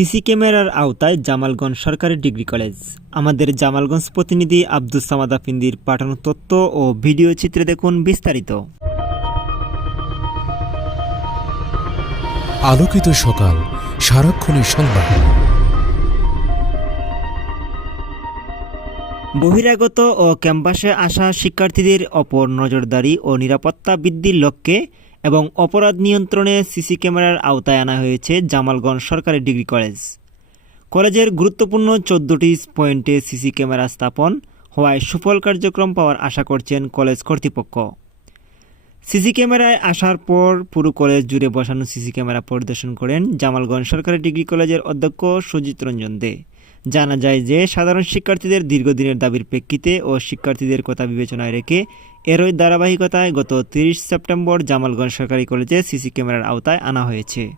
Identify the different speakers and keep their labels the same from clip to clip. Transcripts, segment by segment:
Speaker 1: CC ক্যামেরার আওতায় জামালগঞ্জ সরকারি ডিগ্রি কলেজ। আমাদের জামালগঞ্জ প্রতিনিধি আব্দুস সামাদ আফিন্দির পাঠানো তথ্য ও ভিডিও চিত্রে দেখুন বিস্তারিত।
Speaker 2: আলোকিত সকাল সারাক্ষণের সংবাদ।
Speaker 1: বহিরাগত ও ক্যাম্পাসে আসা শিক্ষার্থীদের ওপর নজরদারি ও নিরাপত্তা বৃদ্ধির লক্ষ্যে এবং অপরাধ নিয়ন্ত্রণে সিসি ক্যামেরার আওতায় আনা হয়েছে জামালগঞ্জ সরকারি ডিগ্রি কলেজ। কলেজের গুরুত্বপূর্ণ চোদ্দটি পয়েন্টে সিসি ক্যামেরা স্থাপন হওয়ায় সুফল কার্যক্রম পাওয়ার আশা করছেন কলেজ কর্তৃপক্ষ। সিসি ক্যামেরায় আসার পর পুরো কলেজ জুড়ে বসানো সিসি ক্যামেরা পরিদর্শন করেন জামালগঞ্জ সরকারি ডিগ্রি কলেজের অধ্যক্ষ সুজিত রঞ্জন দে। জানা যায় যে সাধারণ শিক্ষার্থীদের দীর্ঘদিনের দাবির প্রেক্ষিতে ও শিক্ষার্থীদের কথা বিবেচনায় রেখে এরই ধারাবাহিকতায় গত তিরিশ সেপ্টেম্বর জামালগঞ্জ সরকারি কলেজে সিসি ক্যামেরার আওতায় আনা হয়েছে।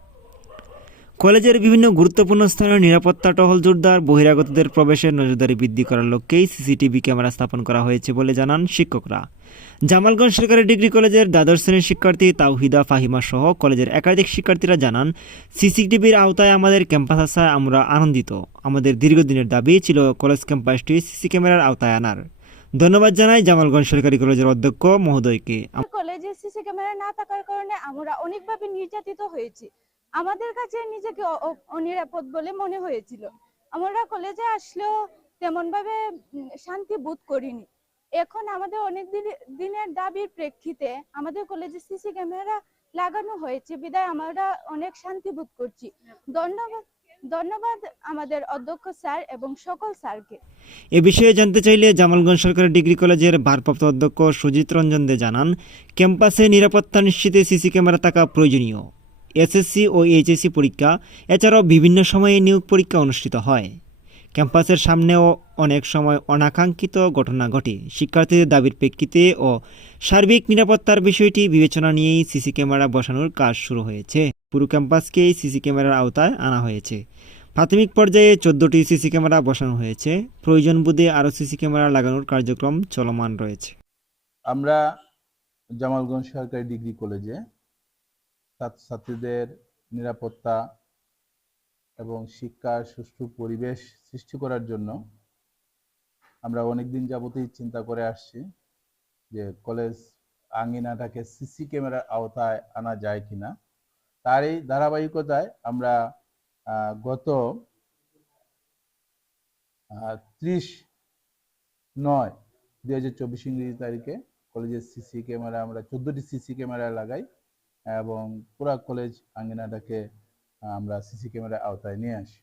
Speaker 1: কলেজের বিভিন্ন গুরুত্বপূর্ণ স্থানে নিরাপত্তা টহল জোরদার বহিরাগতদের প্রবেশের নজরদারি বৃদ্ধি করার লক্ষ্যেই সিসিটিভি ক্যামেরা স্থাপন করা হয়েছে বলে জানান শিক্ষকরা। জামালগঞ্জ সরকারি ডিগ্রি কলেজের দ্বাদশ শ্রেণির শিক্ষার্থী তাওহিদা ফাহিমা সহ কলেজের একাধিক শিক্ষার্থীরা জানান, সিসিটিভির আওতায় আমাদের ক্যাম্পাস আসায় আমরা আনন্দিত। আমাদের দীর্ঘদিনের দাবি ছিল কলেজ ক্যাম্পাসটি সিসি ক্যামেরার আওতায় আনার। ধন্যবাদ জানাই জামালগঞ্জ সরকারি কলেজের অধ্যক্ষ মহোদয়কে।
Speaker 3: কলেজে সিসি ক্যামেরা না থাকার কারণে আমরা অনেকভাবে নির্যাতিত হয়েছি। আমাদের কাছে নিজেকে অনিরাপদ বলে মনে হয়েছিল। আমরা কলেজে আসলেও তেমন ভাবে শান্তি বোধ করিনি। এখন আমাদের অনেক দিন- দিনের দাবির প্রেক্ষিতে আমাদের কলেজে সিসি ক্যামেরা লাগানো হয়েছে। বিদায়, আমরা অনেক শান্তি বোধ করছি। ধন্যবাদ ধন্যবাদ আমাদের অধ্যক্ষ স্যার এবং সকল স্যারকে।
Speaker 1: এ বিষয়ে জানতে চাইলে জামালগঞ্জ সরকারি ডিগ্রি কলেজের ভারপ্রাপ্ত অধ্যক্ষ সুজিত রঞ্জন দে জানান, ক্যাম্পাসে নিরাপত্তা নিশ্চিতে সিসি ক্যামেরা থাকা প্রয়োজনীয়। এসএসসি ও এইচএসসি পরীক্ষা, এছাড়াও বিভিন্ন সময়ে নিয়োগ পরীক্ষা অনুষ্ঠিত হয়। ক্যাম্পাসের সামনেও অনেক সময় অনাকাঙ্ক্ষিত ঘটনা ঘটে। শিক্ষার্থীদের দাবির প্রেক্ষিতে ও সার্বিক নিরাপত্তার বিষয়টি বিবেচনা নিয়েই সিসি ক্যামেরা বসানোর কাজ শুরু হয়েছে। পুরো ক্যাম্পাসকেই সিসি ক্যামেরার আওতায় আনা হয়েছে। প্রাথমিক পর্যায়ে চোদ্দটি সিসি ক্যামেরা বসানো হয়েছে। প্রয়োজন বোধে আরও সিসি ক্যামেরা লাগানোর কার্যক্রম চলমান রয়েছে।
Speaker 4: আমরা জামালগঞ্জ সরকারি ডিগ্রি কলেজে ছাত্রছাত্রীদের নিরাপত্তা এবং শিক্ষার সুষ্ঠু পরিবেশ সৃষ্টি করার জন্য আমরা অনেকদিন যাবতীয় চিন্তা করে আসছি যে কলেজ আঙ্গিনাটাকে সিসি ক্যামেরার আওতায় আনা যায় কিনা। তার এই ধারাবাহিকতায় আমরা গত ত্রিশ নয় দুই হাজার চব্বিশ ইংরেজি তারিখে কলেজের সিসি ক্যামেরা, আমরা চোদ্দটি সিসি ক্যামেরা লাগাই এবং পুরা কলেজ আঙ্গিনাটাকে আমরা সিসি ক্যামেরার আওতায় নিয়ে আসি।